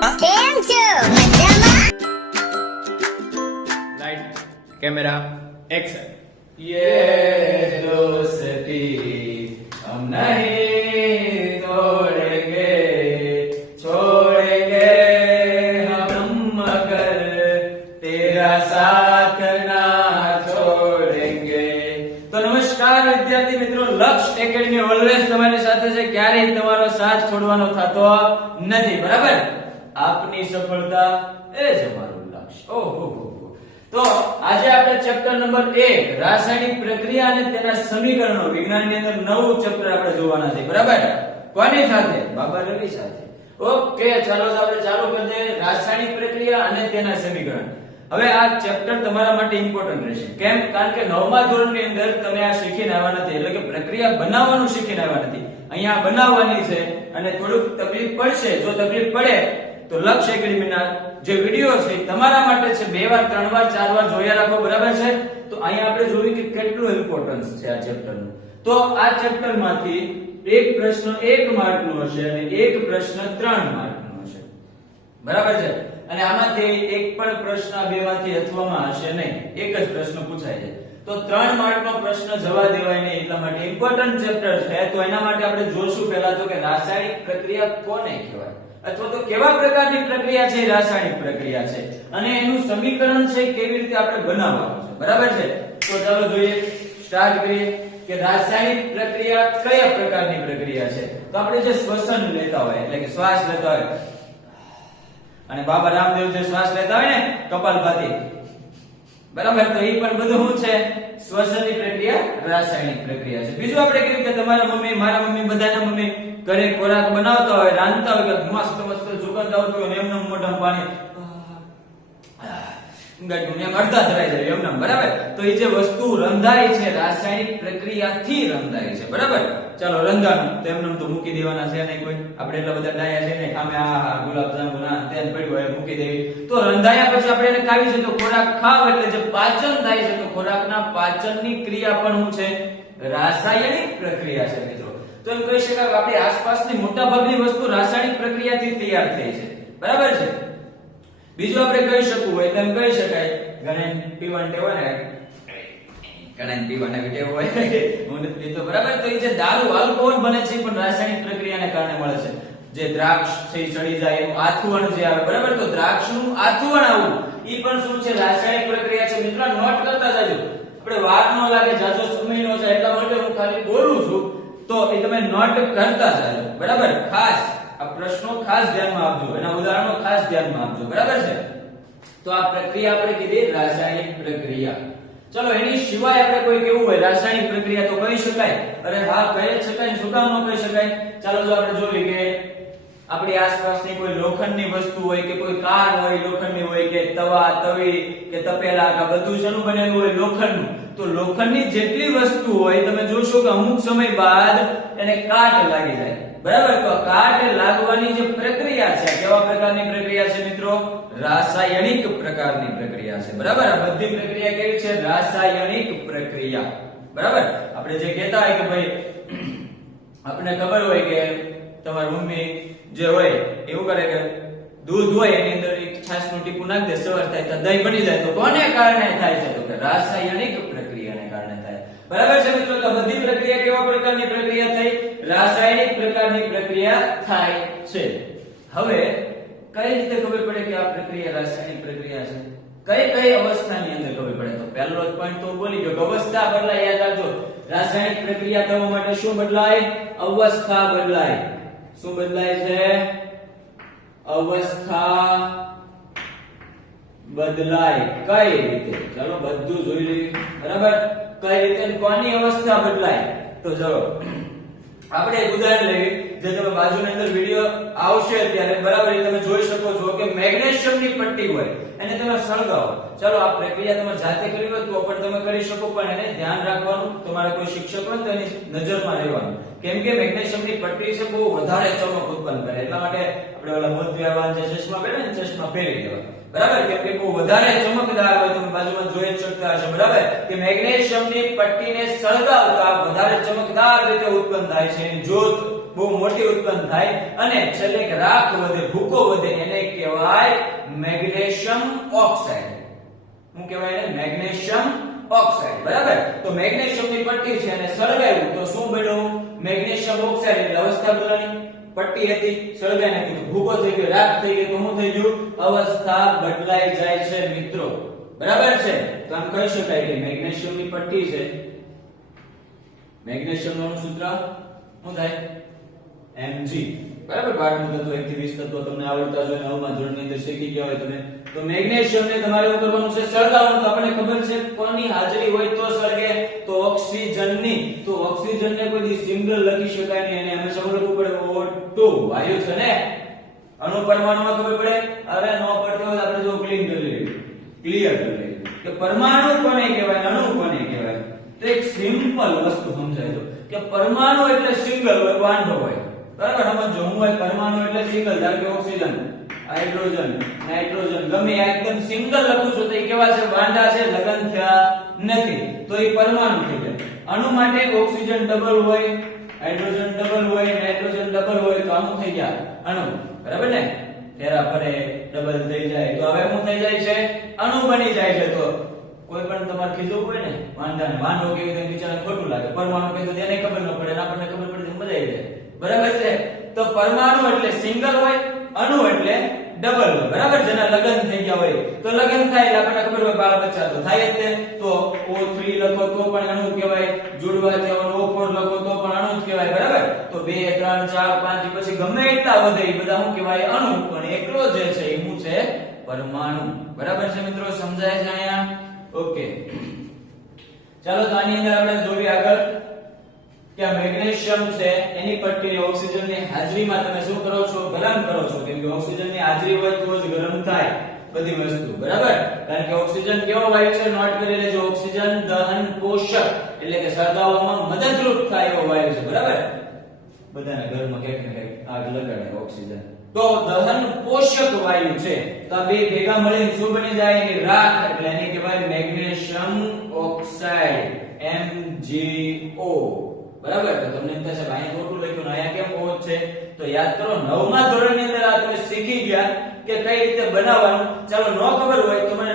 કેમ છો મજામાં? Light camera action. ये दोस्ती हम नहीं तोड़ेंगे, छोड़ेंगे हम मगर तेरा साथ ना छोड़ेंगे। તો નમસ્કાર વિદ્યાર્થી મિત્રો, લક્ષ એકેડમી ઓલવેઝ તમારી સાથે છે, ક્યારેય તમારો સાથ છોડવાનો થતો નથી, બરાબર? આપની સફળતા એ જ અમારું લક્ષ્ય। ઓહો, તો આજે આપણે ચેપ્ટર નંબર 1 રાસાયણિક પ્રક્રિયા અને તેના સમીકરણો, વિજ્ઞાનની અંદર નવું ચેપ્ટર આપણે જોવાના છે, બરાબર? કોની સાથે? બાબા રવિ સાથે। ઓકે, ચાલો તો આપણે ચાલુ કરી દઈએ રાસાયણિક પ્રક્રિયા અને તેના સમીકરણ। હવે આ ચેપ્ટર તમારા માટે ઇમ્પોર્ટન્ટ રહેશે, કેમ? કારણ કે 9મા ધોરણની અંદર તમે આ શીખીને આવ્યા નથી, એટલે કે પ્રક્રિયા બનાવવાનું શીખીને આવ્યા નથી, અહીંયા બનાવવાની છે અને થોડુંક તકલીફ પડશે। જો તકલીફ પડે તો લક્ષ એકેડમીના જે વિડિયો છે તમારા માટે છે, 2 વાર 3 વાર 4 વાર જોયા રાખો, બરાબર છે? તો અહીંયા આપણે જોયું કે કેટલું ઇમ્પોર્ટન્સ છે આ ચેપ્ટરનું। તો આ ચેપ્ટરમાંથી એક પ્રશ્ન 1 માર્કનો હશે અને એક પ્રશ્ન 3 માર્કનો હશે, બરાબર છે? અને આમાંથી એક પણ પ્રશ્ન આ બેમાંથી અથવામાં હશે નહીં, એક જ પ્રશ્ન પૂછાય છે। તો 3 માર્કનો પ્રશ્ન જવા દેવાય નહીં, એટલા માટે ઇમ્પોર્ટન્ટ ચેપ્ટર છે। તો એના માટે આપણે જોશું પહેલા તો કે રાસાયણિક પ્રક્રિયા કોને કહેવાય, અથવા તો કેવા પ્રકારની પ્રક્રિયા છે રાસાયણિક પ્રક્રિયા છે, અને એનું સમીકરણ છે કેવી રીતે આપણે બનાવવાનું છે, બરાબર છે? તો ચાલો જોઈએ, સ્ટાર્ટ કરીએ કે રાસાયણિક પ્રક્રિયા કયા પ્રકારની પ્રક્રિયા છે। તો આપણે જે શ્વસન લેતા હોય, એટલે કે શ્વાસ લેતા હોય, અને બાબા રામદેવ જે શ્વાસ લેતા હોય ને કપાલભાતી, બરાબર? તો એ પણ બધું શું છે? શ્વસનની પ્રક્રિયા રાસાયણિક પ્રક્રિયા છે। બીજું આપણે કહ્યું કે તમારા મમ્મી, મારા મમ્મી, બધાના મમ્મી ઘરે ખોરાક બનાવતા હોય, રાંધતા હોય, કે મસ્ત મસ્ત સુગંધ આવતો હોય, એમને મોઢામાં પાણી એમ અડધા ધરાઈ જાય એમને, બરાબર? તો એ જે વસ્તુ રંધાય છે રાસાયણિક પ્રક્રિયાથી રંધાય છે, બરાબર? ચાલો રંધાનું તો એમને તો મૂકી દેવાના છે નહીં કોઈ, આપણે એટલા બધા ડાયા છે ને ખામે આ ગુલાબ જાંબુ ના તેલ પડ્યું હોય મૂકી દેવી। તો રંધાયા પછી આપણે એને ખાવી છે, તો ખોરાક ખાવ એટલે જે પાચન થાય છે, તો ખોરાકના પાચનની ક્રિયા પણ શું છે? રાસાયણિક પ્રક્રિયા છે મિત્રો। તો એમ કહી શકાય કે આપણી આસપાસની મોટાભાગની વસ્તુ રાસાયણિક પ્રક્રિયાથી તૈયાર થઈ છે, બરાબર છે? બીજું આપણે કહી શકવું હોય તો એમ કહી શકાય ઘણા પીવાનું ટેવ હોય ને, ઘણા પીવાના ટેવ હોય, હું નથી પીતો, બરાબર? તો એ જે દારૂ આલ્કોહોલ બને છે પણ રાસાયણિક પ્રક્રિયાને કારણે મળે છે। જે દ્રાક્ષ છે સડી જાય એનું આથુવણ જે આવે, બરાબર? તો દ્રાક્ષનું આથુવણ આવવું ઈ પણ શું છે? રાસાયણિક પ્રક્રિયા છે। મિત્રો નોટ કરતા જાજો, આપણે વાર ન લાગે, જાજો સમય નો જાય, એટલા માટે હું ખાલી બોલું છું, તો એ તમે નોટ કરતા જાજો, બરાબર? ખાસ આ પ્રશ્નો ખાસ ધ્યાનમાં આપજો, એના ઉદાહરણો ખાસ ધ્યાનમાં આપજો, બરાબર છે? તો આ પ્રક્રિયા આપણે કીધી રાસાયણિક પ્રક્રિયા। ચલો એની સિવાય આપણે કોઈ કેવું હોય રાસાયણિક પ્રક્રિયા તો કહી શકાય? અરે હા, કહી શકાય, શું કામ ન કહી શકાય? ચાલો જો આપણે જોઈએ કે આપણી આસપાસની કોઈ લોખંડની વસ્તુ હોય, કે કોઈ કાર હોય લોખંડની હોય, કે તવા, તવી, કે તપેલા, કે બધું શેનું બનેલું હોય? લોખંડનું। તો લોખંડની જેટલી વસ્તુ હોય તમે જોશો કે અમુક સમય બાદ એને કાટ લાગી જાય, બરાબર? તો કાટ લાગવાની જે પ્રક્રિયા છે, કેવા પ્રકારની પ્રક્રિયા છે મિત્રો? રાસાયણિક પ્રકારની પ્રક્રિયા છે, બરાબર? આ બધી પ્રક્રિયા કેવી છે? રાસાયણિક પ્રક્રિયા, બરાબર? આપણે જે કહેતા હોય કે ભાઈ આપણને ખબર હોય કે તમારી મમ્મી જે હોય એવું કરે કે દૂધ હોય એની અંદર એક છાશનું ટીપું નાખી દે, સવાર થાય તો દહીં બની જાય, તો કોને કારણે થાય છે? તો કે રાસાયણિક પ્રક્રિયાને કારણે થાય, બરાબર છે મિત્રો? તો બધી પ્રક્રિયા કેવા પ્રકારની પ્રક્રિયા થઈ? રાસાયણિક પ્રકારની પ્રક્રિયા થાય છે। હવે કઈ રીતે ખબર પડે કે આ પ્રક્રિયા રાસાયણિક પ્રક્રિયા છે? કઈ કઈ અવસ્થાની અંદર ખબર પડે? તો પહેલો જ પોઈન્ટ તો બોલી ગયો, અવસ્થા બદલાય, યાદ રાખજો। રાસાયણિક પ્રક્રિયા થવા માટે શું બદલાય? અવસ્થા બદલાય। શું બદલાય છે? અવસ્થા બદલાય। કઈ રીતે? ચાલો બધું જોઈ લઈએ, બરાબર? કઈ રીતે કોની અવસ્થા બદલાય? તો ચલો આપણે એક ઉદાહરણ લઈએ, જે તમે બાજુની અંદર વિડિયો આવશે ત્યારે બરાબર તમે જોઈ શકો છો કે મેગ્નેશિયમની પટ્ટી હોય, એને તમે સળગાવો। ચાલો આ પ્રક્રિયા તમે જાતે કરી હોય તો પણ તમે કરી શકો, પણ એને ધ્યાન રાખવાનું, તમારા કોઈ શિક્ષક હોય તો એની નજરમાં રહેવાનું, કેમ કે મેગ્નેશિયમની પટ્ટી છે બહુ વધારે ચમક ઉત્પન્ન કરે, એટલા માટે આપણે ઓલા મોતિયાવાન જે ચશ્મા પહેરે ને ચશ્મા પહેરી લેવા, બરાબર? કેમ કે બહુ વધારે ચમકદાર હોય, તમે બાજુમાં જોઈ શકતા હશો, બરાબર? કે મેગ્નેશિયમની પટ્ટીને સળગાવતા વધારે ચમકદાર રીતે ઉત્પન્ન થાય છે, જ્યોત બહુ મોટી ઉત્પન્ન થાય અને છેલ્લે કે રાખ વધે, ભૂકો વધે, એને કહેવાય મેગ્નેશિયમ ઓક્સાઇડ. શું કહેવાય એને? Magnesium oxide. બરાબર. તો મેગ્નેશિયમની પટ્ટી છે અને સળગાવ્યું તો શું બન્યું? Magnesium oxide. એટલે અવસ્થા બદલાણી. પટ્ટી હતી, સળગાઈ નાખી તો ભૂકો થઈ ગયો, રાખ થઈ ગયો, તો શું થઈ ગયું? અવસ્થા બદલાઈ જાય છે મિત્રો. બરાબર છે. તો આમ કહી શકાય કે મેગ્નેશિયમની પટ્ટી છે, મેગ્નેશિયમનું સૂત્ર શું થાય? Mg. બરાબર. 12 તત્વો 1 થી 20 તત્વો તમને આવડતા જ હોય, 9 માં ધોરણની અંદર શીખી ગયા હોય તમે. તો મેગ્નેશિયમને તમારે શું કરવાનું છે? સળગાવવાનું. તો આપણને ખબર છે કોની હાજરી હોય તો સળગે? તો ઓક્સિજનની. તો ઓક્સિજનને કોઈ દી સિંગલ લખી શકાય નહીં, એને હંમેશા શું લખવું પડે? O2 વાયુ છે ને. અણુ પરમાણુમાં ખબર પડે? હવે નો પડતો હોય આપણે જો ક્લીન કરી લઈએ, ક્લિયર કરી લઈએ કે પરમાણુ કોને કહેવાય, અણુ કોને કહેવાય. તો એક સિમ્પલ વસ્તુ સમજાય દો કે પરમાણુ એટલે સિંગલ હોય, વાંઢો હોય. બરાબર. સમજો. હું હોય પરમાણુ એટલે સિંગલ, ધારો કે ઓક્સિજન, હાઇડ્રોજન, નાઇટ્રોજન, ગમે એકદમ સિંગલ લખું છું તો એ કેવા છે? વાંઢા છે, લગન થયા નથી, તો એ પરમાણુ થઈ જાય. અણુ માટે ઓક્સિજન ડબલ હોય, હાઇડ્રોજન ડબલ હોય, નાઇટ્રોજન ડબલ હોય, તો આનું થઈ જાય અણુ. બરાબર ને? ફેરા ફરે, ડબલ થઈ જાય, તો હવે શું થઈ જાય છે? અણુ બની જાય છે. તો કોઈ પણ તમારે ખીજવું હોય ને વાંઢાને, વાંઢો કેવી રીતે બિચારાને ખોટું લાગે. પરમાણુ કહે તો તેને ખબર ન પડે, આપણને ખબર પડે તો મજા આવી જાય. બરાબર છે. તો પરમાણુ એટલે સિંગલ હોય, અણુ એટલે ડબલ હોય. બરાબર. જેના લગન થઈ ગયા હોય તો લગન થાય એટલે આપણને ખબર હોય બાળ બચ્ચા તો થાય જ તે. તો O3 લખો તો પણ અણુ કહેવાય, જોડવા જવાનું O4 લખો તો પણ અણુ જ કહેવાય. બરાબર. તો 2 3 4 5 પછી ગમે એટલા વધે એ બધા શું કહેવાય? અણુ. પણ એકલો જે છે એ શું છે? પરમાણુ. બરાબર છે મિત્રો? સમજાય છે અહીંયા? ઓકે. ચાલો તો આની અંદર આપણે જોઈએ આગળ કે મેગ્નેશિયમ છે એની પટ્ટીને ઓક્સિજનની હાજરીમાં તમે શું કરો છો? ગરમ કરો છો. કેમ કે ઓક્સિજનની હાજરી હોય તો જ ગરમ થાય બધી વસ્તુ. બરાબર. કારણ કે ઓક્સિજન કેવો વાયુ છે? નોટ કરી લેજો. ઓક્સિજન દહન પોષક એટલે કે સળગાવવામાં મદદરૂપ થાય એવો વાયુ છે. બરાબર. બધાના ઘરમાં ક્યાંક ને ક્યાંક આગ લગાડે ઓક્સિજન. તો દહન પોષક વાયુ છે. તો આ બે ભેગા મળીને શું બની જાય? એની રાખ. એટલે એને કહેવાય મેગ્નેશિયમ ઓક્સાઇડ, MgO. બરાબર. તો તમને એમ થશે અહીંયા ખોટું લખ્યું ને અહીંયા કેમ O છે? તો યાદ કરો 9મા ધોરણની અંદર આ તમે શીખી ગયા કે કઈ રીતે બનાવવાનું. ચાલો ન ખબર હોય તો મને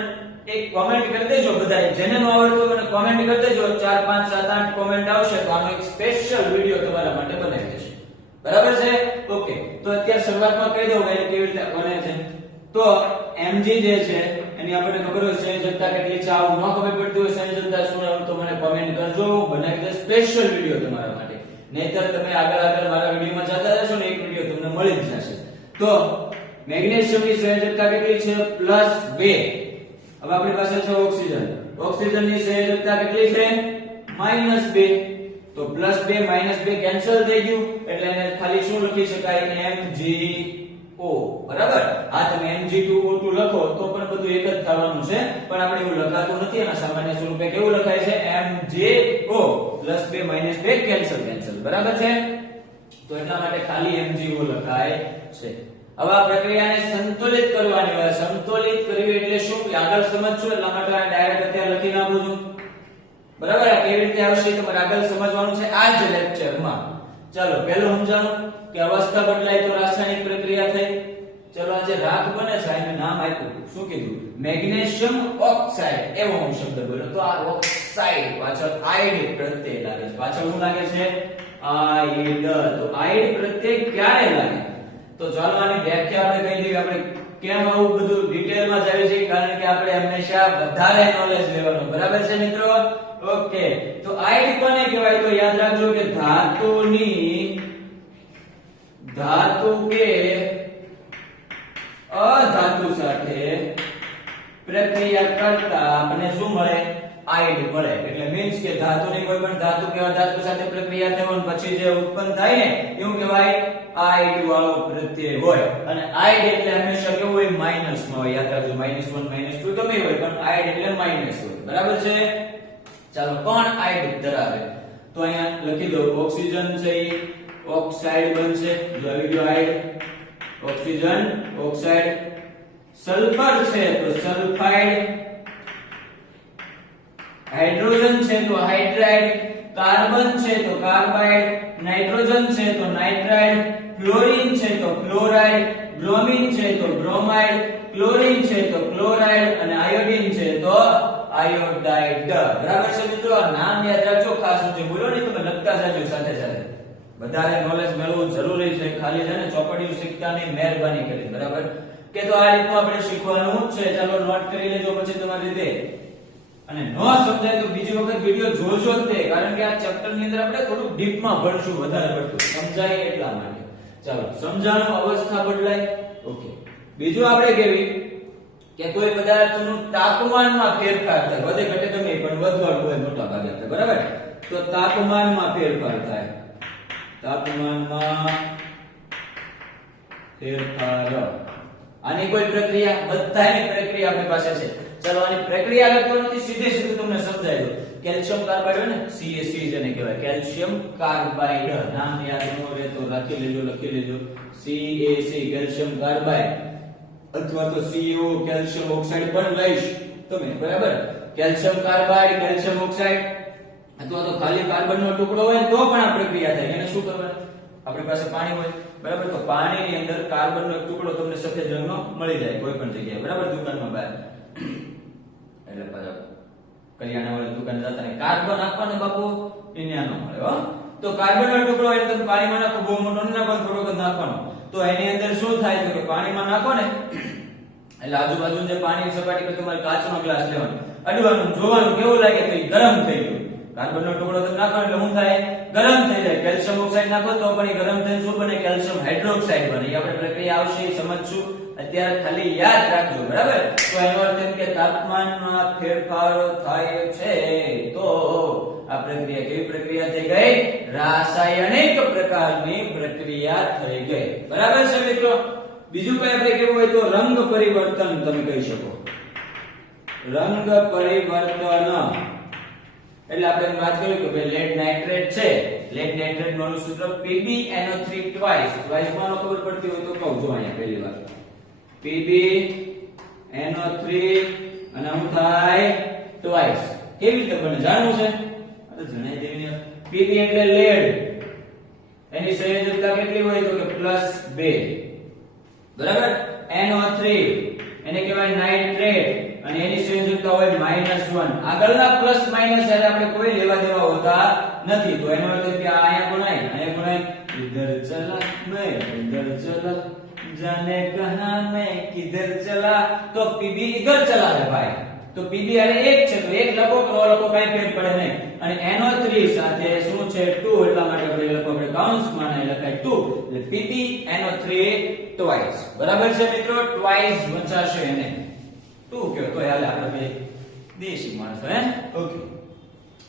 એક કોમેન્ટ કરી દેજો. બધાય જેને ન આવડતું હોય મને કોમેન્ટ કરી દેજો. 4 5 7 8 કોમેન્ટ આવશે તો આનો એક સ્પેશિયલ વિડિયો તમારા માટે બનાવી દેશે. બરાબર છે? ઓકે. તો અત્યારે શરૂઆતમાં કહી દઉં કે કેવી રીતે બને છે. તો Mg જે છે એની આપણને ખબર હોય સંયોજકતા કેટલી છે. આવું ન ખબર પડતી હોય સંયોજકતા શું હોય તો મને કોમેન્ટ કરજો. હું બનાવી દે સ્પેશિયલ વિડિયો તમારા માટે. નહીતર તમે આગળ મારા વિડિયોમાં જતા રહેશો ને એક વિડિયો તમને મળી જ જશે. તો મેગ્નેશિયમની સંયોજકતા કેટલી છે? +2. હવે આપણી પાસે છે ઓક્સિજન. ઓક્સિજનની સંયોજકતા કેટલી છે? -2. તો +2 -2 કેન્સલ થઈ ગયું એટલે એને ખાલી શું લખી શકાય? MgO. બરાબર. આ તમે Mg2O2 લખો તો પણ બધું એક જ થવાનું છે, પણ આપણે એવું લખાતું નથી. એના સામાન્ય સ્વરૂપે કેવું લખાય છે? MgO. +2 -2 કેન્સલ. બરાબર છે? તો એટલા માટે ખાલી MgO લખાય છે. હવે આ પ્રક્રિયાને સંતુલિત કરવાની હોય. સંતુલિત કરવી એટલે શું? આગળ સમજશું એટલા માટે આ ડાયરેક્ટ અત્યારે લખી નાખું છું. બરાબર. આ કેવી રીતે આવશે તમારે આગળ સમજવાનું છે આ જ લેક્ચરમાં. ચાલો પહેલું સમજાવું કે અવસ્થા બદલાય તો રાસાયણિક પ્રક્રિયા થઈ. ચલો આ જે રાખ બને છે એને નામ આપ્યું. શું કીધું? Magnesium oxide. એવો હું શબ્દ બોલ્યો. તો આ ઓક્સાઇડ પાછળ આઇડ પ્રત્યય લાગે છે. પાછળ શું લાગે છે? આઇડ. તો આઇડ પ્રત્યય ક્યારે લાગે? તો ચાલો આની વ્યાખ્યા આપણે કહી દઈએ. આપણે કેમ આવું બધું ડિટેલમાં જાવી છે? કારણ કે આપણે હંમેશા વધારે નોલેજ લેવાનું. બરાબર છે મિત્રો? ઓકે. તો આઇડ કોને કહેવાય? તો યાદ રાખજો કે ધાતુ કે અધાતુ સાથે પ્રક્રિયા કરતા આપણને શું મળે? આઇડ મળે. એટલે મીન્સ કે ધાતુની કોઈ પણ ધાતુ કે અધાતુ સાથે પ્રક્રિયા થાય પછી જે ઉત્પન્ન થાય ને એવું કહેવાય આઇડ વાળો પ્રત્યય હોય. અને આઇડ એટલે હંમેશા કેવું હોય? માઈનસ માં હોય. યાદ રાખજો -1 -2 ગમે હોય પણ આઇડ એટલે માઈનસ હોય. બરાબર છે? ચાલો કોણ આઇડ ધરાવે? તો અહીંયા લખી દો. ઓક્સિજન છે એ ઓક્સાઇડ બનશે. જો આવી ગયો આઇડ. Oxygen oxide. સલ્ફર છે તો સલ્ફાઇડ. હાઇડ્રોજન છે તો હાઇડ્રાઇડ. કાર્બન છે તો કાર્બાઇડ, નાઇટ્રોજન છે તો નાઇટ્રાઇડ, ફ્લોરિન છે તો ફ્લોરાઇડ, બ્રોમિન છે તો બ્રોમાઇડ, ક્લોરીન છે તો ક્લોરાઇડ અને આયોડીન છે તો આયોડાઇડ. બરાબર છે મિત્રો? આ નામ યાદ રાખજો ખાસ. હું જે બોલ્યો ને તમે લખતા જાજો સાથે સાથે. વધારે નોલેજ મેળવવું જરૂરી છે. ખાલી છે ને ચોપડીયું શીખતાની મહેરબાની કરી. બરાબર કે? તો આ રીતનું આપણે શીખવાનું છે. ચાલો નોટ કરી લેજો પછી તમારી રીતે. અને ન સમજાય તો બીજી વખત વિડિયો જોજો જ તે, કારણ કે આ ચેપ્ટર ની અંદર આપણે થોડું ડીપમાં ભણશું, વધારે પડતું સમજાય એટલા માટે. ચાલો, સમજાણો અવસ્થા બદલાય. ઓકે. બીજું આપણે કેવી કે કોઈ પદાર્થનું તાપમાનમાં ફેરફાર થાય, વધે ઘટે ગમે પણ વધવાનું હોય મોટા ભાગે આપણે. બરાબર? તો તાપમાનમાં ફેરફાર થાય. તાપમાનમાં ફેરફાર, આની કોઈ પ્રક્રિયા, બધાની પ્રક્રિયા આપણી પાસે છે. ચાલો, આની પ્રક્રિયા લખતો નથી, સીધે સીધું તમને સમજાવી દઉં. કેલ્શિયમ કાર્બાઇડ હોય ને, CaC જેને કહેવાય, કેલ્શિયમ કાર્બાઇડ. નામ યાદ ન રહે તો લખી લેજો. CaC, કેલ્શિયમ કાર્બાઇડ, અથવા તો CO, કેલ્શિયમ ઓક્સાઇડ પણ લઈશ તમે. બરાબર? કેલ્શિયમ કાર્બાઇડ, કેલ્શિયમ ઓક્સાઇડ, અથવા તો ખાલી કાર્બનનો ટુકડો હોય તો પણ આ પ્રક્રિયા થાય. એને શું કરવાનું? આપણી પાસે પાણી હોય. બરાબર? તો પાણીની અંદર કાર્બનનો એક ટુકડો તમને સફેદ રંગનો મળી જાય કોઈ પણ જગ્યાએ. બરાબર? દુકાનમાં બહાર એટલે પાછા કરિયાણાવાળી દુકાન જતા ને કાર્બન આપવાનો બાપુ એને ન મળે હો. તો કાર્બનનો ટુકડો હોય તમે પાણીમાં નાખો, બહુ મોટો ન નાખો, થોડોક જ નાખવાનો. તો એની અંદર શું થાય છે કે પાણીમાં નાખો ને એટલે આજુબાજુ જે પાણીની સપાટી પર તમારે કાચનો ગ્લાસ લેવાનો, અડવાનું, જોવાનું કેવું લાગે તો ગરમ થઈ ગયું. કાર્બનનો ટુકડો તમે નાખો એટલે શું થાય? ગરમ થઈ જાય. કેલ્શિયમ ઓક્સાઇડ નાખો તો પણ એ ગરમ થઈને શું બને? કેલ્શિયમ હાઇડ્રોક્સાઇડ બને. એ આપણે પ્રક્રિયા આવશે એ સમજશું. અત્યારે ખાલી યાદ રાખજો. બરાબર? તો એનો અર્થ એમ કે તાપમાનમાં ફેરફાર થાય છે તો આ પ્રક્રિયા કેવી પ્રક્રિયા થઈ ગઈ? રાસાયણિક પ્રકારની પ્રક્રિયા થઈ ગઈ. બરાબર છે મિત્રો? બીજું કઈ આપણે કેવું હોય તો રંગ પરિવર્તન તમે કહી શકો. રંગ પરિવર્તન એટલે આપણે વાત કરી કે ભાઈ લેડ નાઇટ્રેટ છે. લેડ નાઇટ્રેટ નું સૂત્ર PbNO3 ટ્વાઇસ. ટ્વાઇસ માં ખબર પડતી હોય તો કહું જો અહીંયા પહેલી વાર PbNO3 અને શું થાય? ટ્વાઇસ. કેવી રીતે બને જાણવું છે? આ તો જણાઈ દેવી. Pb એટલે લેડ, એની સંયોજકતા કેટલી હોય તો કે +2. બરાબર? NO3 એને કહેવાય નાઇટ્રેટ અને એની સંયોજકતા હોય -1. આગળના પ્લસ માઈનસ એટલે આપણે કોઈ લેવા દેવા હોતા નથી. તો એનો અર્થ કે અહીંયા ગુણાય ઇધર ચલા મેં ઇધર ચલા જાને કહા મેં કિધર ચલા. તો Pb ઇધર ચલા है भाई. તો Pb અરે એક છે તો એક લખો તો લખો કઈ ફેર પડે નહીં. અને NO3 સાથે શું છે? 2. એટલા માટે આપણે લખો, આપણે કૌંસમાં નહીં લખાય 2. એટલે PbNO3 ટ્વાઇસ. બરાબર છે મિત્રો? ટ્વાઇસ વચાશે એને 2 કયો તો હાલે, આપણે બે દેશી માણસો હે. ઓકે.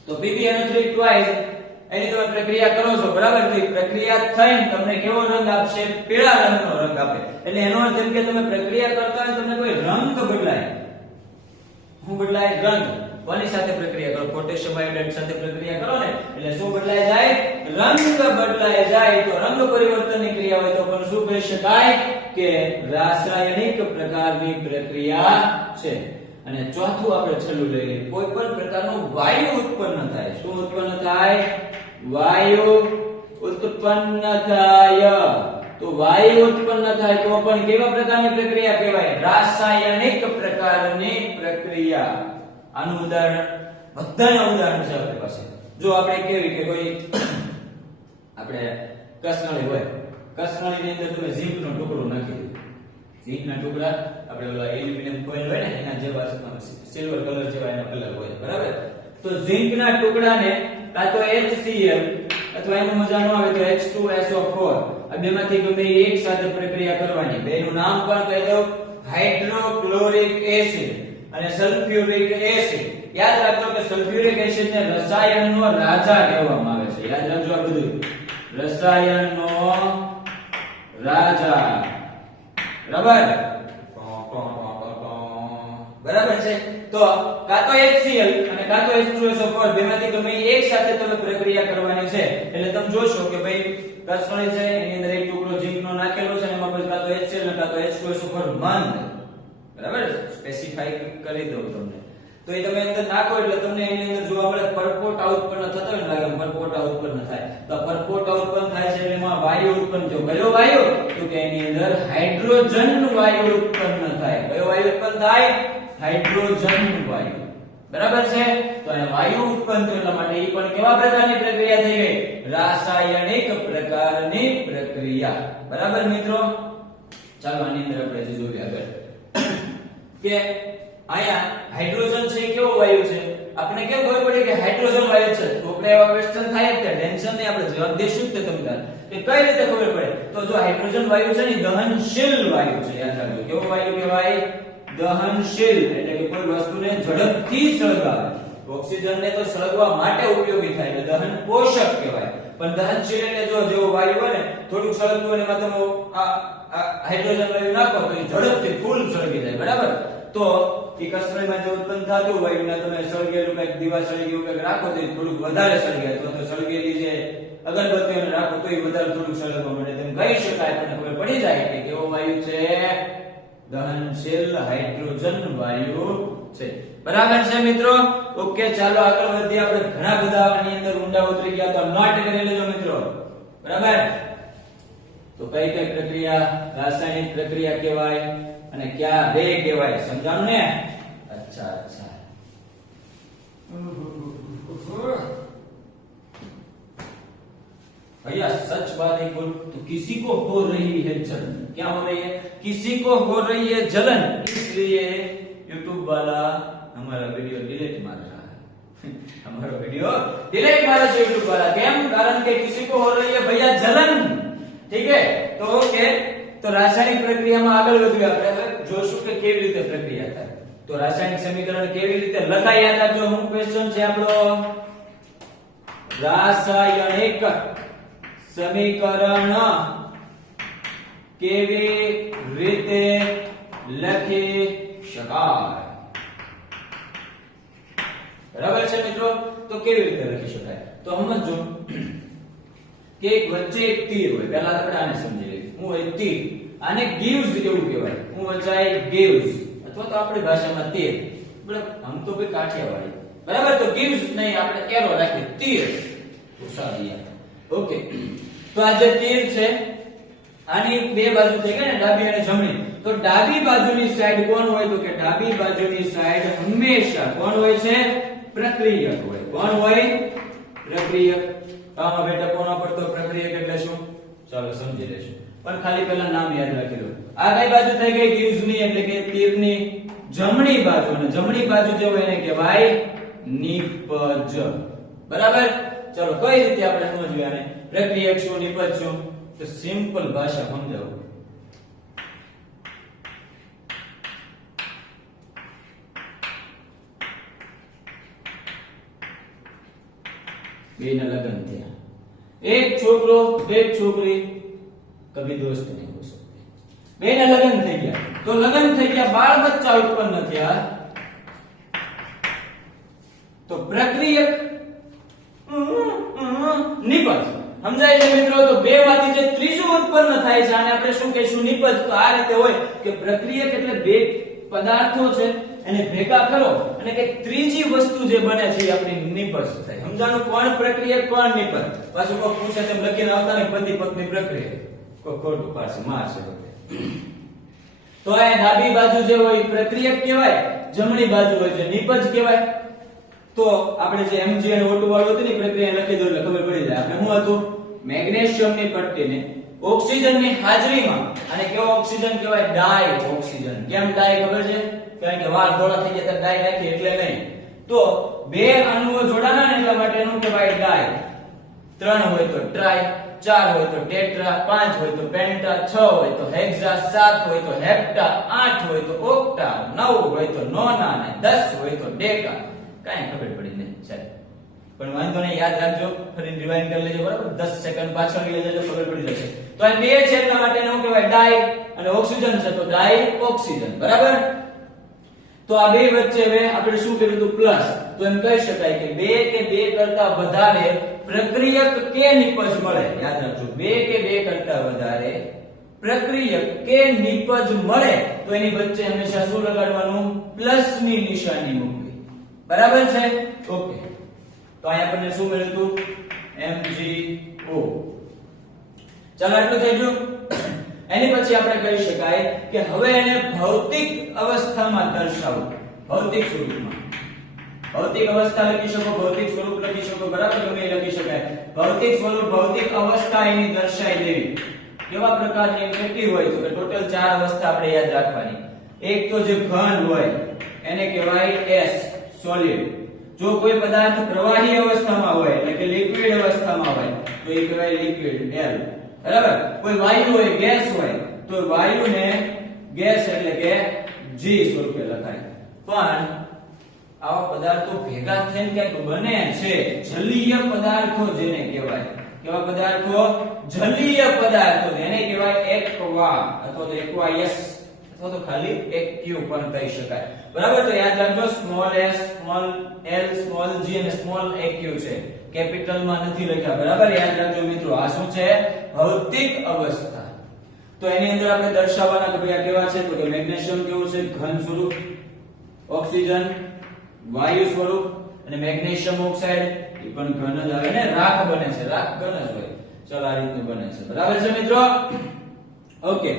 તો PbNO3 ટ્વાઇસ એની તમે પ્રક્રિયા કરો છો. બરાબર? તો પ્રક્રિયા થઈને તમને કેવો રંગ આપશે? પીળા રંગનો રંગ આપે. એટલે એનો અર્થ એમ કે તમે પ્રક્રિયા કરતા હોય તમને કોઈ રંગ બદલાય. શું બદલાય? રંગ. કોની સાથે પ્રક્રિયા કરો? પોટેશિયમ આયોડાઇડ સાથે પ્રક્રિયા કરો ને એટલે શું બદલાય જાય? રંગ બદલાય જાય. તો રંગ પરિવર્તનની ક્રિયા હોય તો પણ શું કહી શકાય કે રાસાયણિક પ્રકારની પ્રક્રિયા છે. અને ચોથું આપણે છેલ્લું લઈ લઈએ. કોઈ પણ પ્રકારનું વાયુ ઉત્પન્ન થાય. શું ઉત્પન્ન થાય? વાયુ ઉત્પન્ન થાય. તો વાયુ ઉત્પન્ન થાય તો પણ કેવા પ્રકારની પ્રક્રિયા કહેવાય? રાસાયણિક પ્રકારની પ્રક્રિયા. આનું ઉદાહરણ, બધાના ઉદાહરણ છે આપણી પાસે. જો આપણે કેવી કે કોઈ આપણે કસનળી હોય, કસનળીની અંદર તમે ઝીંકનો ટુકડો નાખી દો. ઝીંકના ટુકડા આપણે ઓલા એલ્યુમિનિયમ ફોઇલ હોય ને એના જેવા સિલ્વર કલર જેવા એના કલર હોય. બરાબર? તો ઝીંકના ટુકડાને કાં તો HCl અથવા એનું મજા ન આવે તો H2SO4 આ બેમાંથી ગમે એક સાથે પ્રક્રિયા કરવાની. બેનું નામ પણ કહી દઉં, હાઇડ્રોક્લોરિક એસિડ અને સલ્ફ્યુરિક એસિડ. યાદ રાખજો કે સલ્ફ્યુરિક એસિડ ને રસાયણનો રાજા કહેવામાં આવે છે. યાદ રાખજો આ બધું. રસાયણનો રાજા. બરાબર? બરાબર છે? તો કાં તો HCl અને કાં તો H2SO4 બેમાંથી ગમે એક સાથે તમે પ્રક્રિયા કરવાની છે. એટલે તમે જોશો કે ભાઈ કસનળી છે એની અંદર એક ટુકડો ઝીંકનો નાખેલો છે અને એમાં પછી કાં તો HCl અને કાં તો H2SO4 મંદ. બરાબર? સ્પેસિફાઈ કરી દઉં તમને. તો એ તમે અંદર નાખો એટલે તમને એની અંદર જોવા મળે પરપોટા ઉત્પન્ન થતો હોય ને લાગે પરપોટા ઉત્પન્ન થાય તો પરપોટા ઉત્પન્ન થાય છે એટલે એમાં વાયુ ઉત્પન્ન જો કયો વાયુ તો કે એની અંદર હાઇડ્રોજન વાયુ ઉત્પન્ન થાય કયો વાયુ ઉત્પન્ન થાય હાઇડ્રોજન વાયુ બરાબર છે તો આ વાયુ ઉત્પન્ન થયો એટલા માટે એ પણ કેવા પ્રકારની પ્રક્રિયા થઈ ગઈ રાસાયણિક પ્રકારની પ્રક્રિયા બરાબર મિત્રો ચાલો આની અંદર આપણે જે જોઈએ આગળ કે આયા હાઇડ્રોજન છે એ કેવો વાયુ છે આપણે કેમ ખબર પડી કે હાઇડ્રોજન વાયુ છે તો આપણે એવા ક્વેશ્ચન થાય કે ટેન્શન નહીં આપણે જવાબ દેશું જ તમતાર કે કઈ રીતે ખબર પડે તો જો હાઇડ્રોજન વાયુ છે ને દહનશીલ વાયુ છે યાદ રાખજો કેવો વાયુ કહેવાય દહનશીલ એટલે કે કોઈ વસ્તુને ઝડપથી સળગાવે ઓક્સિજન ને તો સળગવા માટે ઉપયોગી થાય એટલે દહન પોષક કહેવાય પણ દહનશીલ એટલે જો જેવો વાયુ હોય ને થોડુંક સળગતું હોય એમાં તમે આ હાઇડ્રોજન વાયુ નાખો તો એ ઝડપથી ફૂલ સળગી જાય બરાબર તો એ કસરાઈમાં જે ઉત્પન્ન થતું હોય એના તમે સળગેલું કઈક દીવા સળગેલું કઈક રાખો તો થોડુંક વધારે સળગે તો સળગેલી જે અગરબત્તીઓને રાખો તો એ વધારે થોડુંક સળગવા માટે તેમ કહી શકાય પણ ખબર પડી જાય કે કેવો વાયુ છે દહનશીલ હાઇડ્રોજન વાયુ છે બરાબર છે મિત્રો ઓકે ચાલો આગળ વધીએ આપણે ઘણા બધા આની અંદર ઊંડા ઉતરી ગયા તો નોટ કરી લેજો મિત્રો બરાબર તો કઈ કઈ પ્રક્રિયા રાસાયણિક પ્રક્રિયા કહેવાય અને ક્યાં બે કહેવાય સમજાણું ને अच्छा अच्छा भैया सच बात एक बोल तो किसी को हो रही है जलन क्या हो रही है किसी को हो रही है जलन इसलिए YouTube वाला हमारा वीडियो डिलीट मार रहा है हमारा वीडियो डिलीट मारा છે YouTube वाला કેમ કારણ કે किसी को हो रही है भैया जलन ठीक है तो ओके તો રાસાયણિક પ્રક્રિયામાં આગળ વધીએ આપણે જોશું કે કેવી રીતે પ્રક્રિયા થાય તો રાસાયણિક સમીકરણ કેવી રીતે લખાય યાદ રાખજો હું ક્વેશ્ચન છે આપણો રાસાયણિક સમીકરણ કેવી રીતે લખી શકાય બરાબર છે મિત્રો તો કેવી રીતે લખી શકાય તો સમજો કે એક વચ્ચે એક તીર હોય પહેલા આપણે આને સમજી લઈએ હું એક તીર આને gives એવું કહેવાય હું વચાય gives અથવા તો આપણી ભાષામાં તીર બરાબર હમ તો ભાઈ કાઠિયાવાડી બરાબર તો gives નહીં આપણે એરો રાખી તીર ઉસાડીએ ઓકે તો આ જે તીર છે આની બે બાજુ થઈ ગઈ ને ડાબી અને જમણી તો ડાબી બાજુની સાઈડ કોણ હોય તો કે ડાબી બાજુની સાઈડ હંમેશા કોણ હોય છે પ્રક્રિયક હોય કોણ હોય પ્રક્રિયક આમાં બેટા કોના પડતો પ્રક્રિયક એટલે શું ચાલો સમજી લેશું પણ ખાલી પહેલા નામ યાદ રાખી લો આ કઈ બાજુ થઈ ગઈ gives ની એટલે કે તીરની જમણી બાજુ અને જમણી બાજુ જે હોય એને કહેવાય નિપજ બરાબર ચલો કઈ રીતે આપણે સમજવું આને પ્રક્રિયક શું નિપજ શું તો સિમ્પલ ભાષા સમજાવું बेना लगन थे एक छोकरो एक छोकरी कभी दोस्त नहीं हो सकते बेना लगन થઈ ગયા તો લગન થઈ ગયા બાળ બચ્ચા ઉત્પન્ન થયા તો પ્રક્રિયક નિપજ સમજાય છે મિત્રો તો બે માંથી જે ત્રીજું ઉત્પન્ન થાય છે આને આપણે શું કહીશું નિપજ તો આ રીતે હોય કે પ્રક્રિયક એટલે બે પદાર્થો છે એને ભેગા કરો અને કે ત્રીજી વસ્તુ જે બને છે એ આપણી નિપજ થાય સમજાણું કોણ પ્રક્રિયક કોણ નિપજ પાછું કોઈ પૂછે તેમ લખીને આવતા ને પતિ પત્ની પ્રક્રિયા કોઈ ખોટું પાછું માં છે તો આ ડાબી બાજુ જે હોય પ્રક્રિયક કહેવાય જમણી બાજુ હોય છે નિપજ કહેવાય તો આપણે જે MgNO2 વાળું હતું ને પ્રક્રિયા લખી દો એટલે ખબર પડી જાય આપણે શું હતું મેગ્નેશિયમની પટ્ટીને ઓક્સિજનની હાજરીમાં અને કેવો ઓક્સિજન કહેવાય ડાય ઓક્સિજન કેમ ડાય ખબર છે કારણ કે વાળ ધોળા થઈ ગયા તો ડાય નાખી એટલે નહીં તો બે અણુઓ જોડાણા ને એટલા માટે એનું કહેવાય ડાય 3 હોય તો ટ્રાય 4 હોય તો ટેટ્રા 5 હોય તો પેન્ટા 6 હોય તો હેક્સા 7 હોય તો હેપ્ટા 8 હોય તો ઓક્ટા 9 હોય તો નોના અને 10 હોય તો ડેકા કાઈ ખબર પડી નહીં સાહેબ પણ વાંધો નહીં યાદ રાખજો ફરી રિવાઇન્ડ કરી લેજો બરાબર 10 સેકન્ડ પાછળ લઈ જજો ખબર પડી જશે તો આ બે છે એટલા માટે એનું કહેવાય ડાય અને ઓક્સિજન છે તો ડાય ઓક્સિજન બરાબર તો આ બે વચ્ચે હવે આપણે શું કર્યું હતું પ્લસ તો એમ કહી શકાય કે બે કે બે કરતા વધારે પ્રક્રિયક કે નિપજ મળે યાદ રાખજો બે કે બે કરતા વધારે પ્રક્રિયક કે નિપજ મળે તો એની વચ્ચે હંમેશા શું લગાડવાનું પ્લસ ની નિશાની મૂકવી બરાબર છે. ઓકે, તો અહીંયા આપણને શું મળ્યું હતું? MgO. ચાલો આટલું થઈ ગયું. એની પછી આપણે કહી શકાય કે હવે એને ભૌતિક અવસ્થામાં દર્શાવો. ભૌતિક સ્વરૂપમાં. ભૌતિક અવસ્થા લખી શકો, ભૌતિક સ્વરૂપ લખી શકો, બરાબર, ગમે એ લખી શકાય. ભૌતિક સ્વરૂપ, ભૌતિક અવસ્થા એની દર્શાઈ દેવી. કેવા પ્રકારની કેટલી હોય તો કે ટોટલ 4 અવસ્થા આપણે યાદ રાખવાની. એક તો જે ઘન હોય એને કહેવાય S, સોલિડ. જો કોઈ પદાર્થ પ્રવાહી અવસ્થામાં હોય એટલે કે લિક્વિડ અવસ્થામાં હોય તો એ કહેવાય લિક્વિડ, L. બરાબર. કોઈ વાયુ હોય, ગેસ હોય તો વાયુને ગેસ એટલે કે G સ્વરૂપે લખાય. પણ આવા પદાર્થો ભેગા થઈને કંઈક બને છે, જલીય પદાર્થો જેને કહેવાય. કેવા પદાર્થો? જલીય પદાર્થો. એને કહેવાય એક્વા અથવા તો એક્વાયસ અથવા તો ખાલી એક્યુ પણ કહી શકાય. બરાબર. તો યાદ રાખજો, small s, small l, small g અને સ્મોલ એક્યુ છે. કેપિટલ માં નથી લખ્યા. બરાબર, યાદ રાખજો મિત્રો. આ શું છે? ભૌતિક અવસ્થા. તો એની અંદર આપણે દર્શાવવાના કે ભાઈ આ કેવા છે? તો કે મેગ્નેશિયમ કેવું છે? ઘન સ્વરૂપ, ઓક્સિજન વાયુ સ્વરૂપ, અને મેગ્નેશિયમ ઓક્સાઇડ એ પણ ઘન જ આવે ને, રાખ બને છે. રાખ ઘન જ હોય. ચાલો આ રીતનું બને છે. બરાબર છે મિત્રો? ઓકે,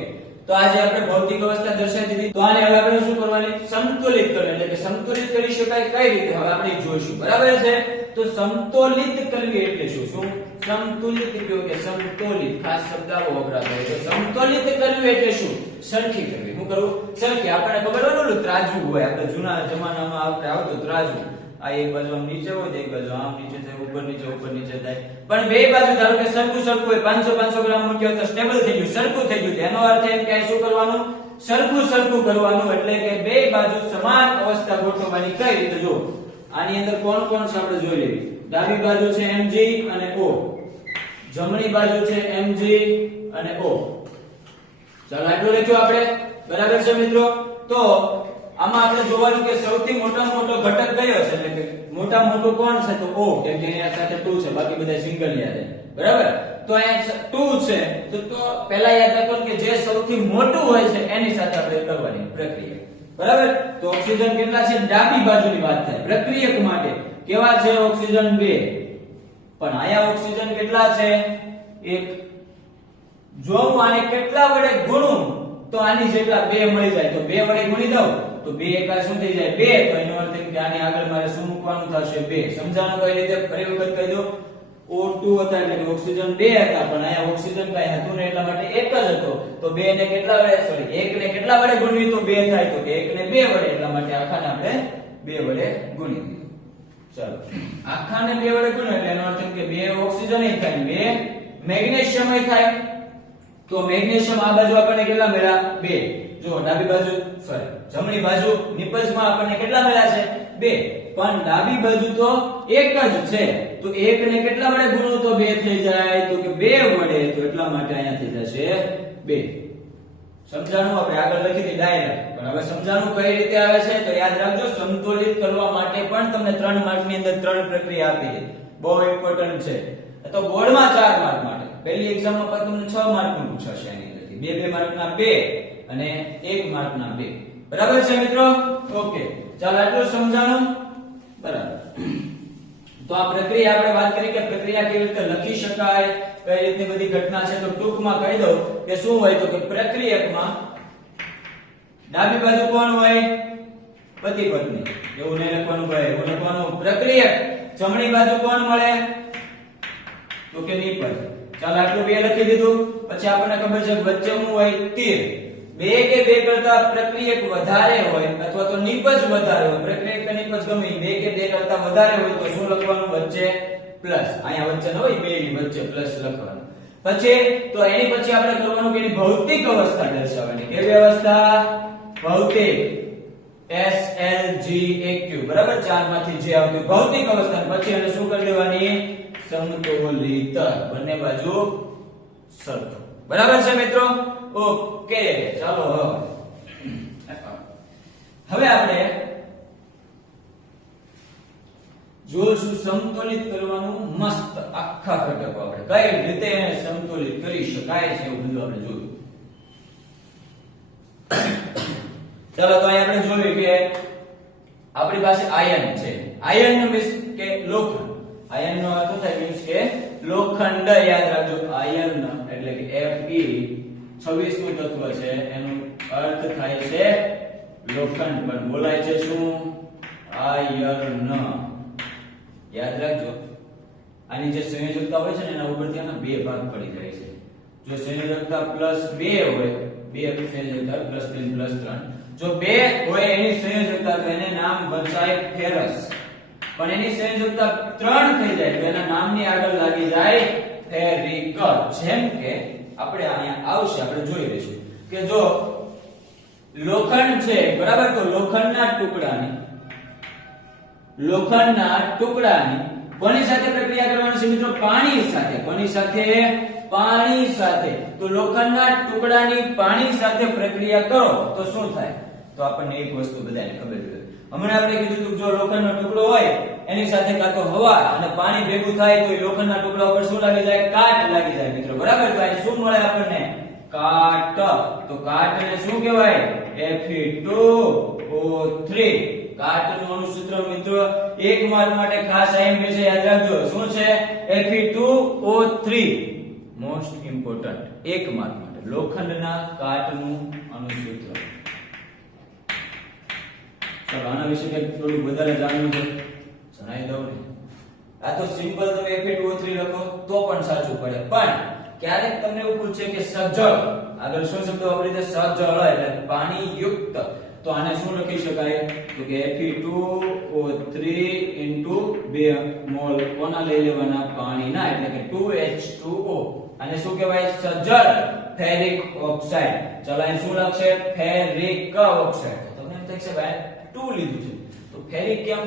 તો આજે આપણે ભૌતિક અવસ્થા દર્શાવી દીધી. તો આને હવે આપણે શું કરવાની? સંતુલિત કરવાની. એટલે કે સંતુલિત કરી શકાય કઈ રીતે હવે આપણે જોઈશું. બરાબર છે? તો સમતોલિત કરવી એટલે શું? શું? સમતુલિત કયો કે સમતોલિત, ખાસ શબ્દ આવો વપરાતો હોય. તો સમતોલિત કરવી એટલે શું? સરખી કરવી. શું કરવું? સરખી. આપણને ખબર હોય ને ત્રાજવું હોય. આપણે જૂના જમાનામાં આપણે આવતું ત્રાજવું. આ એક બાજુ આમ નીચે હોય, એક બાજુ આમ નીચે થાય, ઉપર નીચે થાય. પણ બે બાજુ ધારો કે સરખું હોય, 500 ગ્રામ મૂક્યો તો સ્ટેબલ થઈ ગયું, સરખું થઈ ગયું. એનો અર્થ એમ કે શું કરવાનું? સરખું કરવાનું. એટલે કે બે બાજુ સમાન અવસ્થા ગોઠવવાની. કઈ રીતે? જો આની અંદર કોણ કોણ છે આપણે જોઈ લેવી. ડાબી બાજુ છે Mg અને O, જમણી બાજુ છે Mg અને O. ચાલો આટલું લખ્યું આપણે. બરાબર છે મિત્રો? તો આમાં આપણે જોવાનું કે સૌથી મોટામાં મોટો ઘટક કયો છે? એટલે કે મોટામાં મોટું કોણ છે? તો O, કેમ કે એની સાથે 2 છે, બાકી બધા સિંગલ યાદ છે. બરાબર. તો અહીંયા 2 છે. તો પહેલા યાદ રાખો કે જે સૌથી મોટું હોય છે એની સાથે આપણે કરવાની પ્રક્રિયા. બરાબર. તો ઓક્સિજન કેટલા છે? ડાબી બાજુની વાત થાય. પ્રક્રિયક માટે કેવા છે? ઓક્સિજન 2. પણ આયા ઓક્સિજન કેટલા છે? 1. જો હું આને કેટલા વડે ગુણું તો આની જેટલા 2 મળી જાય. તો 2 વડે ગુણી દઉં તો 2 એકા શું થઈ જાય? 2. તો એનો અર્થ એમ કે આની આગળ મારે શું મૂકવાનું થશે? 2. સમજાણું કઈ રીતે? ફરી વખત કહી દો. O2 હતા એટલે કે ઓક્સિજન 2 હતા, પણ અહીંયા ઓક્સિજન કઈ હતું ને એટલા માટે 1 જ હતો. તો 2 ને કેટલા વડે, સોરી 1 ને કેટલા વડે ગુણવી તો 2 થાય. તો 1 ને 2 વડે, એટલા માટે આખાને આપણે 2 વડે ગુણી દીધું. ચાલો આખાને 2 વડે ગુણો એટલે એનો અર્થ એમ કે 2 ઓક્સિજન થાય, 2 મેગ્નેશિયમ થાય. તો મેગ્નેશિયમ આ બાજુ આપણને કેટલા મળ્યા? 2. જો ડાબી બાજુ, સોરી જમણી બાજુ નિપજમાં આપણને કેટલા મળ્યા છે? 2. પણ ડાબી બાજુ તો 1 જ છે. તો 1 ને કેટલા વડે ગુણો તો 2 થઈ જાય. તો કે 2 વડે, તો એટલા માટે અહીંયા થઈ જશે 2. સમજાણું? આપણે આગળ લખી દીધી ડાયરેક્ટ, પણ હવે સમજાણું કઈ રીતે આવે છે તો યાદ રાખજો. સંતુલિત કરવા માટે પણ તમને 3 માર્કની અંદર 3 પ્રક્રિયા આપી છે. બહુ ઇમ્પોર્ટન્ટ છે. તો બોર્ડમાં 4 માર્ક માટે, પહેલી એક્ઝામમાં પણ તમને 6 માર્કનું પૂછાશે. એની અંદરથી 2 માર્કના 2 અને 1 માર્કના 2. બરાબર છે મિત્રો? ઓકે, ચાલો આટલું સમજાણું. બરાબર. તો આ પ્રક્રિયા આપણે વાત કરી કે પ્રક્રિયા કેવી રીતે લખી શકાય, કઈ રીતની બધી ઘટના છે. તો ટૂંકમાં કહી દઉં કે શું હોય તો કે પ્રક્રિયકમાં ડાબી બાજુ કોણ હોય? પતિ પત્ની. એવું નહીં લખવાનું ભાઈ, એવું લખવાનું પ્રક્રિયક. જમણી બાજુ કોણ મળે? તો કે નિપજ. ચાલો આટલું 2 લખી દીધું. પછી આપણને ખબર છે વચ્ચે શું હોય? તીર. 2 કે 2 કરતા પ્રક્રિયક વધારે હોય અથવા તો નિપજ વધારે હોય, પ્રક્રિયક કે નિપજ ગમે 2 કે 2 કરતા વધારે હોય તો શું લખવાનું? વચ્ચે પ્લસ. અહીંયા વચ્ચે ન હોય, 2 ની વચ્ચે પ્લસ લખવાનું. પછી તો એની પછી આપણે કરવાનું કે એની ભૌતિક અવસ્થા દર્શાવવાની. કેવી અવસ્થા? ભૌતિક. SLGAQ. બરાબર? 4 માંથી જે આવતી ભૌતિક અવસ્થા. પછી એને શું કરી દેવાની? સમતોલિત. બંને બાજુ સરખું. બરાબર છે મિત્રો? ઓકે, ચાલો હવે આપણે જોશું સમતોલિત કરવાનું મસ્ત આખા ઘટકો. આપણે કઈ રીતે એને સમતોલિત કરી શકાય છે એવું બધું આપણે જોયું. ચાલો તો અહીં આપણે જોયું કે આપણી પાસે આયન છે. આયન મીન્સ કે લોખંડ. આયન નો અર્થ થાય મીન્સ કે લોખંડ. યાદ રાખજો આયન એટલે કે Fe 26મું તત્વ છે, એનો અર્થ થાય છે લોખંડ, પણ બોલાય છે શું? આયર્ન. યાદ રાખજો આની જે સંયોજકતા હોય છે ને એના ઉપરથી આના બે ભાગ પડી જાય છે. જો સંયોજકતા +2 હોય, બે સંયોજકતા +3 +3, જો 2 હોય એની સંયોજકતા તો એને નામ બચાય ફેરસ, પણ એની સંયોજકતા 3 થઈ જાય તો એના નામની આગળ લાગી જાય ફેરિક. જેમ કે આપણે અહીંયા આવશે, આપણે જોઈ લઈશું કે જો લોખંડ છે બરાબર, તો લોખંડના ટુકડાની કોની સાથે પ્રક્રિયા કરવાની છે મિત્રો? પાણી સાથે. કોની સાથે? પાણી સાથે. તો લોખંડના ટુકડાની પાણી સાથે પ્રક્રિયા કરો તો શું થાય? તો આપણને એક વસ્તુ બધાને ખબર છે. હમણાં આપણે કીધું હતું જો લોખંડનો ટુકડો હોય એની સાથે કાં તો હવા અને પાણી ભેગું થાય તો એ લોખંડના ટુકડા ઉપર શું લાગી જાય? કાટ લાગી જાય મિત્રો, બરાબર. તો અહીં શું મળે આપણને? કાટ. તો કાટને શું કહેવાય? Fe2O3. કાટનું અણુસૂત્ર મિત્રો એક માર્ક માટે ખાસ આઈએમપી છે, યાદ રાખજો. શું છે? Fe2O3. મોસ્ટ ઇમ્પોર્ટન્ટ, એક માર્ક માટે લોખંડના કાટનું અણુસૂત્ર. ચાલો આના વિશે કંઈક થોડું વધારે જાણવું છે, જણાવી દઉં ને. આ તો સિમ્પલ તમે Fe2O3 લખો તો પણ સાચું પડે, પણ ક્યારેક તમને એવું પૂછે કે સજળ, આગળ શું શબ્દ વાપરી છે? સજળ એટલે પાણી યુક્ત. તો આને શું લખી શકાય? તો કે Fe2O3 * 2 મોલ કોના લઈ લેવાના? પાણીના, એટલે કે 2H2O. આને શું કહેવાય? સજળ ફેરિક ઓક્સાઇડ. ચાલો અહીં શું લખશે? Ferric oxide. તો તમને એમ થાય છે ભાઈ 2 લીધું છે તો ફેરિક કેમ?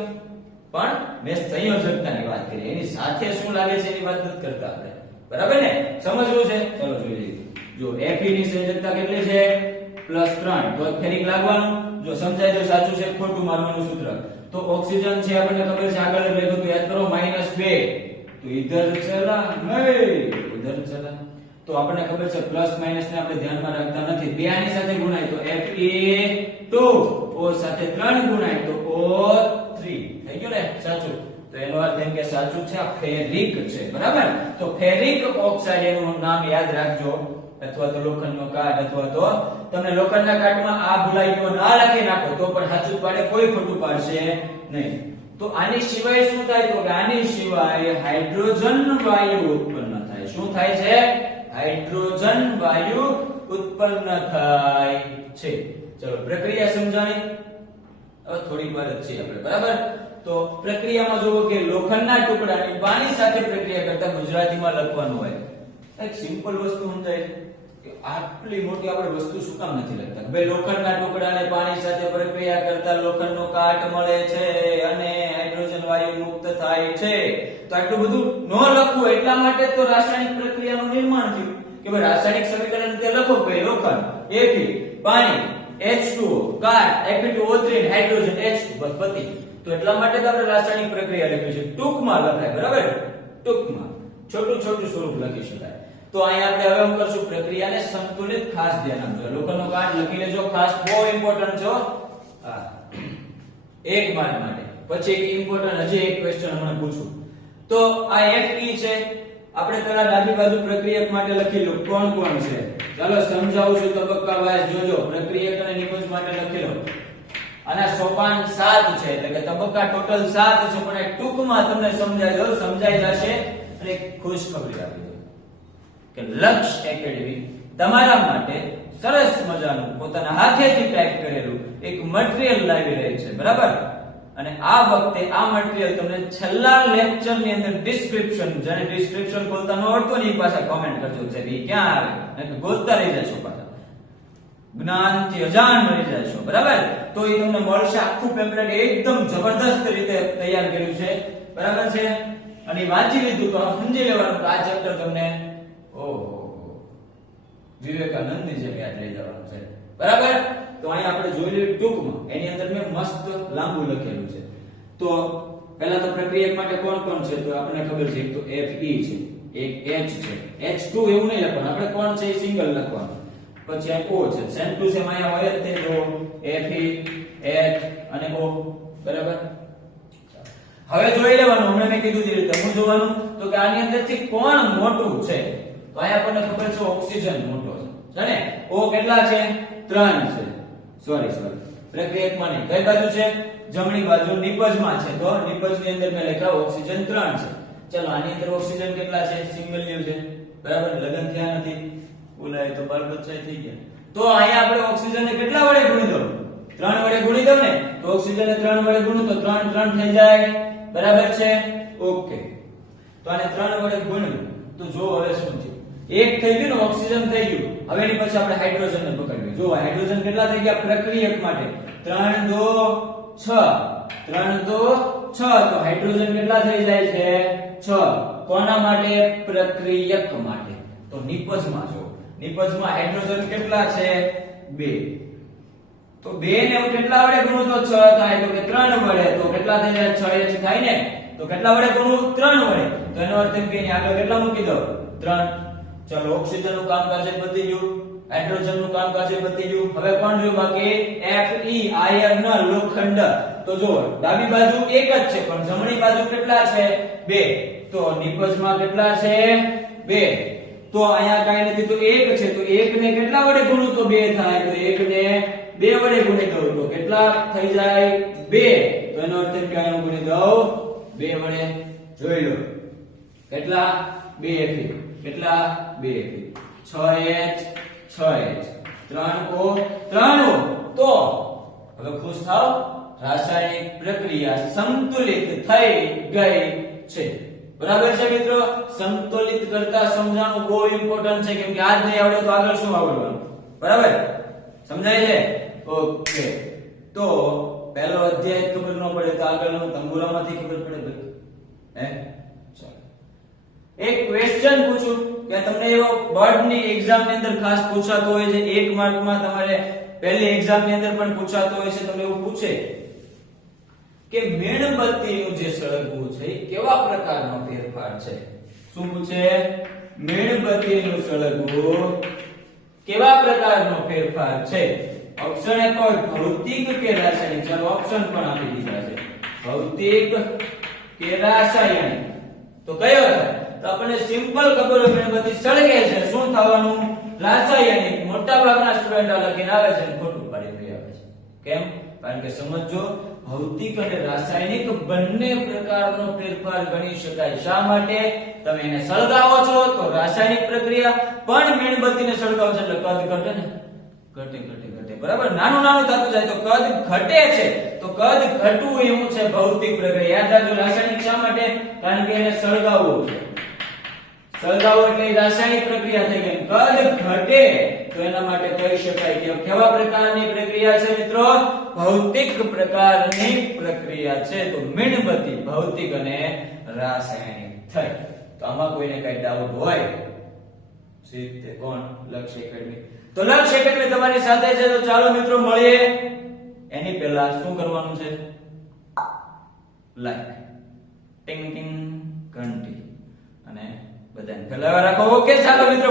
પણ મેં સંયોજકતાની વાત કરી, એની સાથે શું લાગે છે એની વાત નથી કરતા આપણે, બરાબર ને? સમજવું છે? ચલો જોઈ લઈએ. જો Fe ની સંયોજકતા કેટલી છે? +3. તો ફેરિક લાગવાનું. જો સમજાય તો સાચું છે, ખોટું મારવાનું સૂત્ર. તો ઓક્સિજન છે આપણને ખબર છે, આગળ લખ્યું તો યાદ કરો -2. તો ઇધર ચલા નહીં ઉધર ચલા. તો આપણને ખબર છે પ્લસ માઈનસ ને આપણે ધ્યાનમાં રાખતા નથી. બે આની સાથે ગુણાય તો Fe2, O સાથે 3 ગુણાય તો O3. થઈ ગયું ને? સાચું. તો એનો અર્થ એમ કે સાચું છે, આ ફેરિક છે, બરાબર. તો ફેરિક ઓક્સાઇડ એનું નામ યાદ રાખજો, અથવા તો લોખંડનો કાટ, અથવા તો તમને લોખંડના કાટમાં આ ભૂલાઈ ગયો ના લખી નાખો તો પણ સાચું પાડે, કોઈ ખોટું પાડશે નહીં. તો આની સિવાય શું થાય? તો આની સિવાય હાઇડ્રોજન વાયુ ઉત્પન્ન થાય. શું થાય છે? હાઇડ્રોજન વાયુ ઉત્પન્ન થાય છે. ચલો પ્રક્રિયા સમજાણી. હવે થોડીક વાર જ છે આપણે, બરાબર. તો પ્રક્રિયામાં જોવો કે લોખંડના ટુકડાની પાણી સાથે પ્રક્રિયા કરતા ગુજરાતીમાં લખવાનું હોય. એક સિમ્પલ વસ્તુ સમજાય કે આટલી મોટી આપણે વસ્તુ શું કામ નથી લખતા? ભાઈ લોખંડના ટુકડાને પાણી સાથે પ્રક્રિયા કરતા લોખંડનો કાટ મળે છે અને હાઇડ્રોજન વાયુ મુક્ત થાય છે. તો આટલું બધું ન લખવું એટલા માટે તો રાસાયણિક પ્રક્રિયાનું નિર્માણ થયું કે ભાઈ રાસાયણિક સમીકરણ તે લખો ભાઈ લોખંડ Fe પાણી H2O કાટ Fe2O3 હાઇડ્રોજન H2 બસ પતી. તો એટલા માટે તો આપણે રાસાયણિક પ્રક્રિયા લખી છે. ટૂંકમાં લખાય, બરાબર. ટૂંકમાં છોટું સ્વરૂપ લખી શકાય. તો અહીંયા આપણે હવે શું કરશું? પ્રક્રિયાને સંતુલિત. ખાસ ધ્યાન આપજો. લોખંડનો કાટ લખી લેજો, ખાસ બહુ ઇમ્પોર્ટન્ટ છે. હા, એક માર્ક માટે. પછી એક ઇમ્પોર્ટન્ટ હજી એક ક્વેશ્ચન હમણાં પૂછું. તો આ Fe છે, આપણે પેલા ડાબી બાજુ પ્રક્રિયક માટે લખી લો કોણ કોણ છે. ચાલો સમજાવું છું તબક્કાવાર જોજો. પ્રક્રિયક અને નિકુંજ માટે લખી લો. અને સોપાન 7 છે, એટલે કે તબક્કા ટોટલ 7 છે, પણ ટૂંકમાં તમને સમજાઈ જશે. અને ખુશ ખબરી આપી દો કે લક્ષ એકેડમી તમારા માટે સરસ મજાનું પોતાના હાથેથી ટાઈપ કરેલું એક મટીરીયલ લાવી રહી છે, બરાબર. અને આ વખતે આ મટીરીયલ તમને છેલ્લા લેક્ચર ની અંદર ડિસ્ક્રિપ્શન, જેને ડિસ્ક્રિપ્શન ખોલતા ન આવડતો ને એ પાછા કોમેન્ટ કરજો છે કે ક્યાં આવે, અને ગોતતા રહી જશો, પાછા જ્ઞાનથી અજાણ રહી જશો, બરાબર. તો એ તમને મળશે. આખું પેમ્પલેટ એકદમ જબરદસ્ત રીતે તૈયાર કર્યું છે, બરાબર છે. અને વાંચી લીધું તો સમજી લેવાનું કે આ ચેપ્ટર તમને વિવેકાનંદની જેમ યાદ રહી જવાનું છે, બરાબર. તો અહીંયા આપણે જોઈ લઈએ ટૂંકમાં. એની અંદર મેં મસ્ત લાંબુ લખેલું છે. તો પહેલા તો પ્રક્રિયક માટે કોણ કોણ છે? તો આપણને ખબર છે, એક તો Fe છે, એક H છે, H2 એવું નહીં લખવાનું, આપણે કોણ છે એ સિંગલ લખવાનું. પછી આ O છે, સેન ટુ સેમ અહીંયા હોય જ તે જો Fe H અને O. બરાબર. હવે જોઈ લેવાનું, હમણાં મેં કીધું તે રીતે હું જોવાનું તો કે આની અંદરથી કોણ મોટું છે. તો અહીંયા આપણને ખબર છે ઓક્સિજન મોટો છે ને. O કેટલા છે? 3 છે. સોરી પ્રક્રિયકમાં નહીં, કઈ બાજુ છે? જમણી બાજુ નિપજમાં છે. તો નિપજની અંદર મેં લખ્યા ઓક્સિજન 3 છે. ચલો આની અંદર ઓક્સિજન કેટલા છે? સિંગલ લ્યુ છે. બરાબર, લગન થયા નથી. બોલાય તો બાળ બચ્ચા થઈ ગયા. તો અહીંયા આપણે ઓક્સિજનને કેટલા વડે ગુણી દો? 3 વડે ગુણી દો ને. તો ઓક્સિજનને 3 વડે ગુણું તો 3 3 થઈ જાય. બરાબર છે. ઓકે, તો આને 3 વડે ગુણ્યું તો જો હવે શું થયું? એક થઈ ગયું ને, ઓક્સિજન થઈ ગયું. હવે એની પછી આપણે હાઇડ્રોજનને પકડ્યું. જો હાઇડ્રોજન કેટલા થઈ ગયા પ્રક્રિયક માટે? 3 2 6. 3 2 6. તો હાઇડ્રોજન કેટલા થઈ જાય છે? 6. કોના માટે? પ્રક્રિયક માટે. તો નિપજમાં જો, નિપજમાં હાઇડ્રોજન કેટલા છે? 2. તો 2 ને હું કેટલા વડે ગુણું તો 6 થાય. તો કે 3 વડે. તો કેટલા થઈ જાય? 6h થાય ને. તો કેટલા વડે ગુણું? 3 વડે. તો એનો અર્થ એમ કે અહીં આગળ કેટલા મૂકી દો? 3. ચલો ઓક્સિજન નું કામકાજ પતી ગયું, હાઇડ્રોજન નું કામકાજ પતી ગયું. હવે કોણ રહ્યું બાકી? Fe આયર્ન લોખંડ. તો જો ડાબી બાજુ એક જ છે પણ જમણી બાજુ કેટલા છે? 2. તો નિપજમાં કેટલા છે? 2. તો અહીંયા કાઈ નથી તો 1 છે. તો 1 ને કેટલા વડે ગુણું તો 2 થાય. તો 1 ને 2 વડે ગુણી દઉં તો કેટલા થઈ જાય? 2. તો એનો અર્થ એમ કે અહીંયા ગુણી દઉં 2 વડે. જોઈ લો કેટલા? 2 Fe. કેટલા? 2 Fe. 6h 6h. 3O 3O. તો હવે ખુશ થાવ, રાસાયણિક પ્રક્રિયા સંતુલિત થઈ ગઈ છે. બરાબર છે મિત્રો. સંતુલિત કરતા સમજાવવું બહુ ઇમ્પોર્ટન્ટ છે, કેમ કે આજ નહીં આવડે તો આગળ શું આવડવાનું? બરાબર, સમજાય છે? ઓકે, તો પહેલો અધ્યાય ખબર ન પડે તો આગળનો તંબુરામાંથી ખબર પડે ભાઈ. હે ચાલો એક ક્વેશ્ચન પૂછું કે તમને એવો બોર્ડ ની એક્ઝામ ની અંદર ખાસ પૂછાતો હોય છે, 1 માર્કમાં તમારે પહેલી એક્ઝામ ની અંદર પણ પૂછાતો હોય છે. તમને એવું પૂછે કે મીણબત્તીનું જે સળગવું છે એ કેવા પ્રકારનો ફેરફાર છે? શું પૂછે? મીણબત્તીનું સળગવું કેવા પ્રકારનો ફેરફાર છે? ઓપ્શન એ કોઈ ભૌતિક કે રાસાયણિક. ચાલો ઓપ્શન પણ આપી દીધા છે, ભૌતિક કે રાસાયણિક. તો કયો થાય? તો આપણને સિમ્પલ ખબર હોય મીણબત્તી સળગે છે, શું થવાનું? રાસાયણિક. મોટા ભાગના સ્ટુડન્ટ આ લખીને આવે છે અને ખોટું પાડી દે આવે છે. કેમ? કારણ કે સમજો, ભૌતિક અને રાસાયણિક બંને પ્રકારનો ફેરફાર ગણી શકાય. શા માટે? તમે એને સળગાવો છો તો રાસાયણિક પ્રક્રિયા, પણ મીણબત્તીને સળગાવો છો એટલે કદ ઘટે ને. ઘટે ઘટે ઘટે. બરાબર, નાનું નાનું થતું જાય તો કદ ઘટે છે. તો કદ ઘટવું એવું છે ભૌતિક પ્રક્રિયા. યાદ રાખજો. રાસાયણિક શા માટે? કારણ કે એને સળગાવવું છે. સળગાવો એટલે રાસાયણિક પ્રક્રિયા થઈ ગઈ. કદ ઘટે તો એના માટે કહી શકાય કે કેવા પ્રકારની પ્રક્રિયા છે મિત્રો? ભૌતિક પ્રકારની પ્રક્રિયા છે. તો મીણબત્તી ભૌતિક અને રાસાયણિક થઈ. તો આમાં કોઈને કઈ ડાઉટ હોય સીધે કોણ? લક્ષ્ય એકેડમી. તો લક્ષ્ય એકેડમી તમારી સાથે છે. તો ચાલો મિત્રો મળીએ. એની પહેલા શું કરવાનું છે? લાઈક, ટિંગ ટિંગ ઘંટી અને બધાને ફેલાવા રાખો. ઓકે ચાલો મિત્રો.